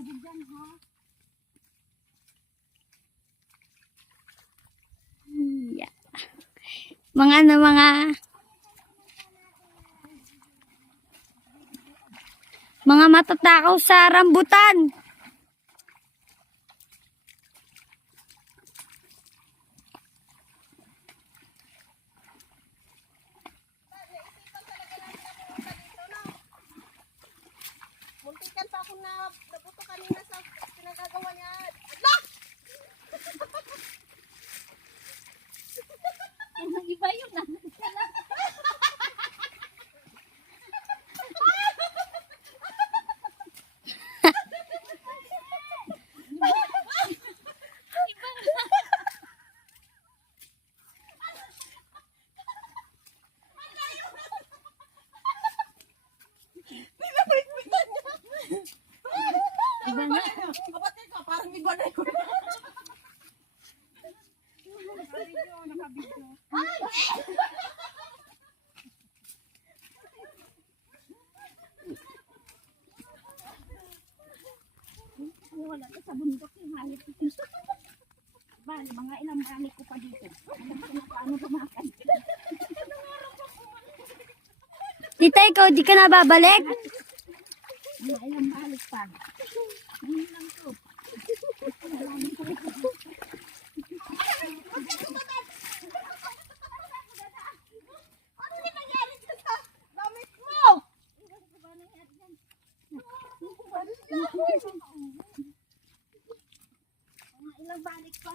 Yeah. Mga matatakaw sa rambutan. Muntikan pa ako na nabuto kanina sa pinagagawa niya. Ala! Iba yun na. Iba na. Kapatid ko, parang iba na yun. Wala ka sa bundok yung halit. Bali, mga ilang balik ko pa dito. Paano tumakan? Tita, ikaw di ka na babalik? Mga ilang balik pa. Ngayon lang to. Ano na nangyari sa damit mo? Mga ilang balik pa.